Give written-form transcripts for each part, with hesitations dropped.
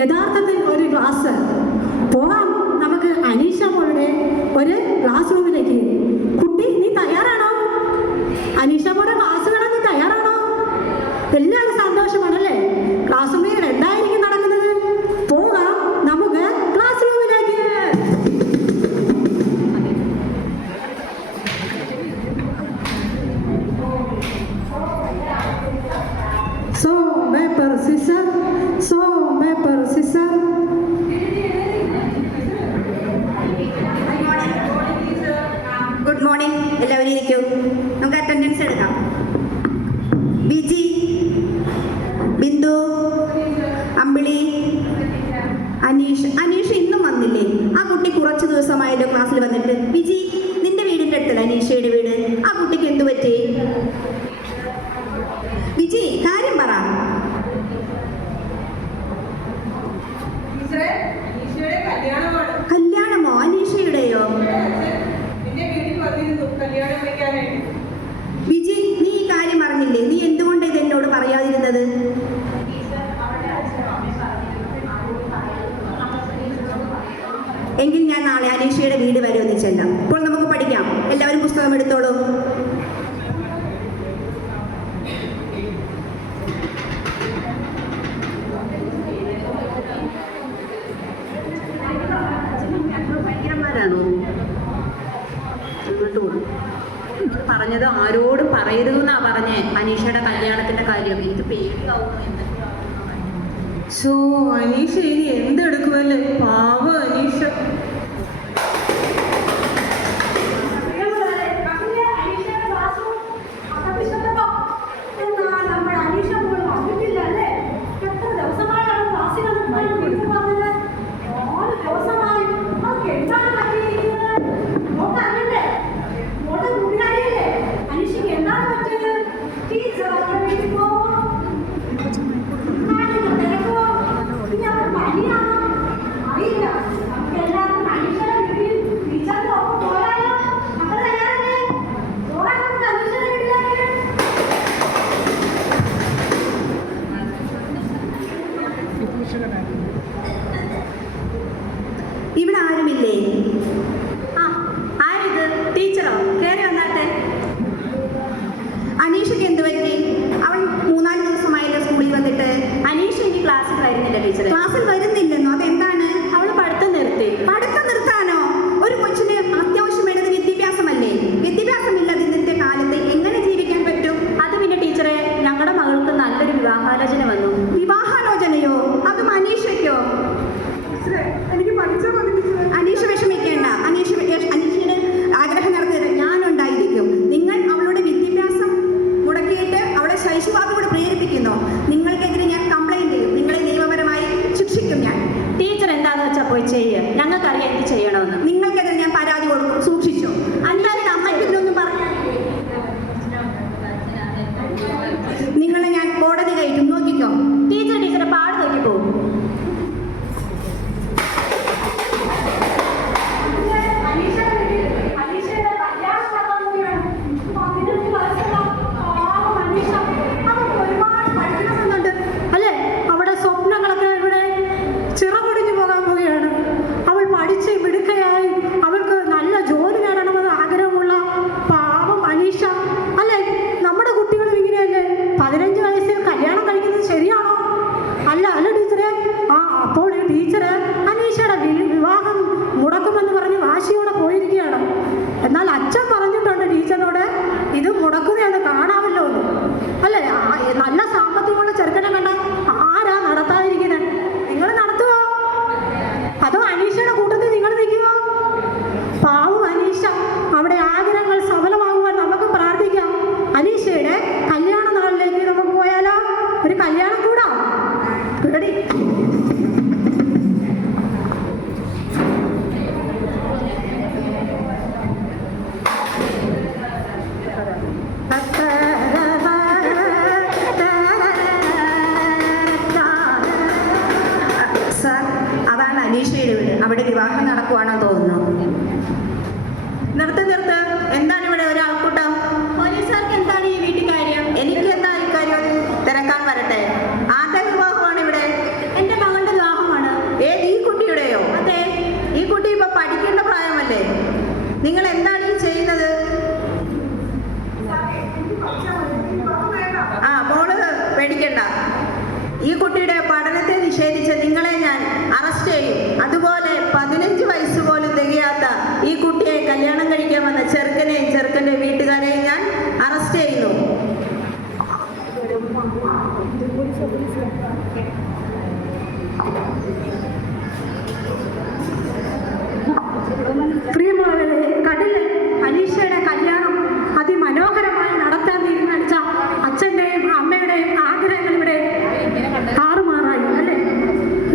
യഥാർത്ഥത്തിൽ ഒരു ക്ലാസ് പോകാം നമുക്ക് അനീഷ മോളുടെ ഒരു ക്ലാസ് റൂമിലേക്ക്. കുട്ടി നീ തയ്യാറാണോ? അനീഷ മോളുടെ ക്ലാസ് കാണാൻ നീ തയ്യാറാണോ? എല്ലാവരും സന്തോഷമാണല്ലേ? ക്ലാസ് റൂമിൽ എന്തായിരിക്കും നടക്കുന്നത്? പോകാം നമുക്ക് ക്ലാസ് റൂമിലേക്ക്. So paper scissor, so paper scissor. Good morning. എല്ലാവരും ഇരിക്കൂ. നമുക്ക് അറ്റൻഡൻസ് എടുക്കാം. ബിജി, ബിന്ദു, അമ്പിളി, അനീഷ് ഇന്നും വന്നില്ലേ? ആ കുട്ടി കുറച്ച് ദിവസമായല്ലോ ക്ലാസ്സിൽ വന്നിട്ട്. ബിജി, നിന്റെ വീടിൻ്റെ അടുത്തല്ല അനീഷയുടെ വീട്. ആ കുട്ടിക്ക് എന്തു പറ്റി? ബിജി, കാര്യം പറ. കല്യാണമോ? അനീഷയുടെയോ? ബിജി, നീ ഈ കാര്യം അറിഞ്ഞില്ലേ? നീ എന്തുകൊണ്ട് ഇത് എന്നോട് പറയാതിരുന്നത്? എങ്കിൽ ഞാൻ നാളെ അനീഷയുടെ വീട് വരെ ഒന്ന് ചെല്ലാം. ഇപ്പോൾ നമുക്ക് പഠിക്കാം. എല്ലാവരും പുസ്തകം എടുത്തോളൂ. പറഞ്ഞത് ആരോടും പറയരുതെന്നാ പറഞ്ഞേ. അനീഷയുടെ കല്യാണത്തിന്റെ കാര്യം എനിക്ക് പേടിയാവുന്നു എന്ന്. സോ അനീഷ ഇനി എന്തെടുക്കുമല്ലേ? പാവ അനീഷ. ഇവിടെ ആരുമില്ലേ? ആരിത്? ടീച്ചറോ? കയറി വന്നാട്ടെ. അനീഷയ്ക്ക് എന്ത് പറ്റി? അവൾ 3-4 ദിവസമായില്ല സ്കൂളിൽ വന്നിട്ട്. അനീഷ ഇനി ക്ലാസ്സിൽ വരുന്നില്ല ടീച്ചർ. ക്ലാസ്സിൽ വരുന്നില്ലെന്നോ? അതെന്താണ്? അവൾ പഠിത്തം നിർത്തി. പഠിത്തം നിർത്താനോ? ഒരു കൊച്ചിന് അത്യാവശ്യം വേണ്ടത് വിദ്യാഭ്യാസമല്ലേ? വിദ്യാഭ്യാസമില്ലാതെ ഇന്നത്തെ കാലത്ത് എങ്ങനെ ജീവിക്കാൻ പറ്റും? അത് പിന്നെ ടീച്ചറെ, ഞങ്ങളുടെ മകൾക്ക് നല്ലൊരു വിവാഹാലോചന വന്നു. വിവാഹാലോചനയോ? അതും അനീഷയ്ക്കോ? എനിക്ക് പഠിച്ചാൽ മതി. അനീഷ വിഷമിക്കേണ്ട. അനീഷയുടെ ആഗ്രഹം നടത്തിയത് ഞാനുണ്ടായിരിക്കും. നിങ്ങൾ അവളുടെ വിദ്യാഭ്യാസം മുടക്കിയിട്ട് അവളെ ശൈശവാദത്തോട് പ്രേരിപ്പിക്കുന്നു. നിങ്ങൾക്കെതിരെ ഞാൻ കംപ്ലൈന്റ് ചെയ്യും. നിങ്ങളെ നിയമപരമായി ശിക്ഷിക്കും ഞാൻ. ടീച്ചർ എന്താന്ന് വെച്ചാൽ പോയി ചെയ്യുക. ഞങ്ങൾക്കറിയാം എന്ത് ചെയ്യണമെന്ന്. നിങ്ങൾക്കെതിരെ ഞാൻ പരാതി കൊടുക്കും. സൂക്ഷിച്ചോ. അല്ലാതെ അമ്മയ്ക്ക് ഇതിനൊന്നും പറഞ്ഞാൽ നിങ്ങളെ ഞാൻ കോടതി കയറ്റും. നോക്കിക്കോ. ടീച്ചറെ പാട് നോക്കി പോകും. അല്ലേ? അവിടെ സ്വപ്നങ്ങളൊക്കെ ഇവിടെ ചിറകൊടിഞ്ഞു പോകാൻ പോവുകയാണ്. അവൾ പഠിച്ച് മിടുക്കയായി അവൾക്ക് നല്ല ജോലി നേടണമെന്ന് ആഗ്രഹമുള്ള പാവം അനീഷ. അല്ലേ? നമ്മുടെ കുട്ടികളും ഇങ്ങനെയല്ലേ? 15 വയസ്സിൽ കല്യാണം കഴിക്കുന്നത് ശരിയാണോ? അല്ല ടീച്ചറെ. അപ്പോൾ ഈ ടീച്ചറ് അനീഷയുടെ വിവാഹം മുടക്കുമെന്ന് പറഞ്ഞ് വാശിയോടെ പോയിരിക്കുകയാണ്. എന്നാൽ അച്ഛൻ പറഞ്ഞിട്ടുണ്ട് ടീച്ചറിനോട് ഇത് മുടക്കുന്നതാണ്, കാണാമല്ലോ എന്ന്. അല്ലേ? നല്ല സാമ്പത്തികമുള്ള ചെറുക്കനെ വേണ്ട. ആരാ നടത്താതിരിക്കുന്നത്? നിങ്ങൾ നടത്തുവോ? അതോ അനീഷയുടെ കൂട്ടത്തിൽ നിങ്ങൾ നിൽക്കുവോ? പാവം അനീഷ. അവിടെ ആഗ്രഹങ്ങൾ സഫലമാകുവാൻ നമുക്ക് പ്രാർത്ഥിക്കാം. അനീഷയുടെ കല്യാണ നാളിലേക്ക് നമുക്ക് പോയാലോ? ഒരു കല്യാണം കൂടാ. റെഡി? എന്താണ് ഈ ചെയ്യുന്നത്? മോള് പേടിക്കണ്ട. ഈ കുട്ടിയുടെ പഠനത്തെ നിഷേധിച്ച് നിങ്ങളെ ഞാൻ അറസ്റ്റ് ചെയ്യും. അതുപോലെ 15 വയസ്സ് പോലും തികയാത്ത ഈ കുട്ടിയെ കല്യാണം കഴിക്കാൻ വന്ന ചെറുക്കനെയും ചെറുക്കൻ്റെ വീട്ടുകാരെയും ഞാൻ അറസ്റ്റ് ചെയ്യുന്നു. പ്രിയമുള്ളവരെ, കടലിൽ അനീഷയുടെ കല്യാണം അതിമനോഹരമായി നടത്താൻ തീരുമാനിച്ച അച്ഛൻ്റെയും അമ്മയുടെയും ആഗ്രഹങ്ങൾ ഇവിടെ താറുമാറായി അല്ലേ?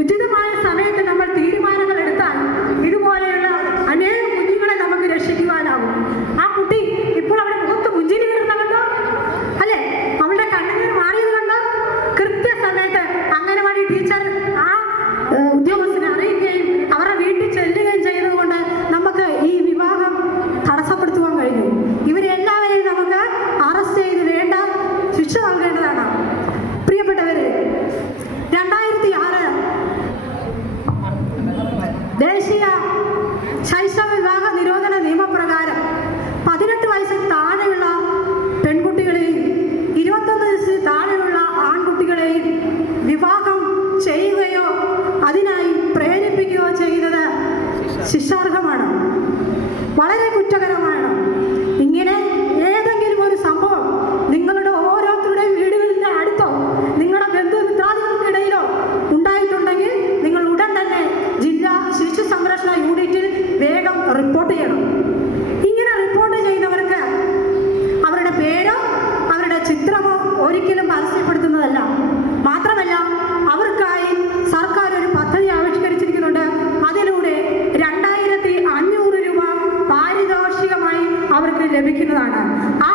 ഉചിതമായ സമയത്ത് നമ്മൾ തീരുമാനങ്ങൾ എടുത്താൽ ഇതുപോലെയുള്ള അനേകം കുഞ്ഞുങ്ങളെ നമുക്ക് രക്ഷിക്കുവാനാവും. ആ കുട്ടി ഇപ്പോൾ അവിടെ മുഖത്ത് പുഞ്ചിരി വരുന്നുണ്ടോ അല്ലേ? അവളുടെ കണ്ണുനീർ മാറിയത് കണ്ടോ? കൃത്യസമയത്ത് അംഗനവാടി ടീച്ചർ ആ ഉദ്യോഗസ്ഥനെ അറിയിക്കുകയും അവരുടെ വീട്ടിൽ ചെല്ലുകയും ചെയ്തതുകൊണ്ട് നമുക്ക് ഈ വിവാഹം തടസ്സപ്പെടുത്തുവാൻ കഴിഞ്ഞു. ഇവരെല്ലാവരെയും നമുക്ക് അറസ്റ്റ് ചെയ്ത് വേണ്ട ശിക്ഷ നൽകേണ്ടതാണ്. പ്രിയപ്പെട്ടവരെ, 2006 ദേശീയ ശൈശവ വിവാഹ നിരോധന നിയമപ്രകാരം 18 വയസ്സിൽ താഴെയുള്ള പെൺകുട്ടികളെയും 21 വയസ്സിൽ താഴെയുള്ള ആൺകുട്ടികളെയും വിവാഹം ചെയ്യുകയോ അതിനായി പ്രേരിപ്പിക്കുകയോ ചെയ്യുന്നത് ശിക്ഷാർഹമാണ്, വളരെ കുറ്റകരമാണ്. ഇങ്ങനെ ഏതെങ്കിലും ഒരു സംഭവം നിങ്ങളുടെ ഓരോരുത്തരുടെയും വീടുകളിൻ്റെ അടുത്തോ നിങ്ങളുടെ ബന്ധുമിത്രാദികൾക്കിടയിലോ ഉണ്ടായിട്ടുണ്ടെങ്കിൽ നിങ്ങൾ ഉടൻ തന്നെ ജില്ലാ ശിശു സംരക്ഷണ യൂണിറ്റിൽ വേഗം റിപ്പോർട്ട് ചെയ്യണം. ഇങ്ങനെ റിപ്പോർട്ട് ചെയ്യുന്നവർക്ക് അവരുടെ പേരോ അവരുടെ ചിത്രമോ ഒരിക്കലും പരസ്യപ്പെടുത്തുന്നതല്ല. മാത്രമല്ല, അവർക്കായി സർക്കാർ ഒരു പദ്ധതി ആവിഷ്കരിച്ചിരിക്കുന്നുണ്ട്. അതിലൂടെ 2500 രൂപ പാരിതോഷികമായി അവർക്ക് ലഭിക്കുന്നതാണ്. ആ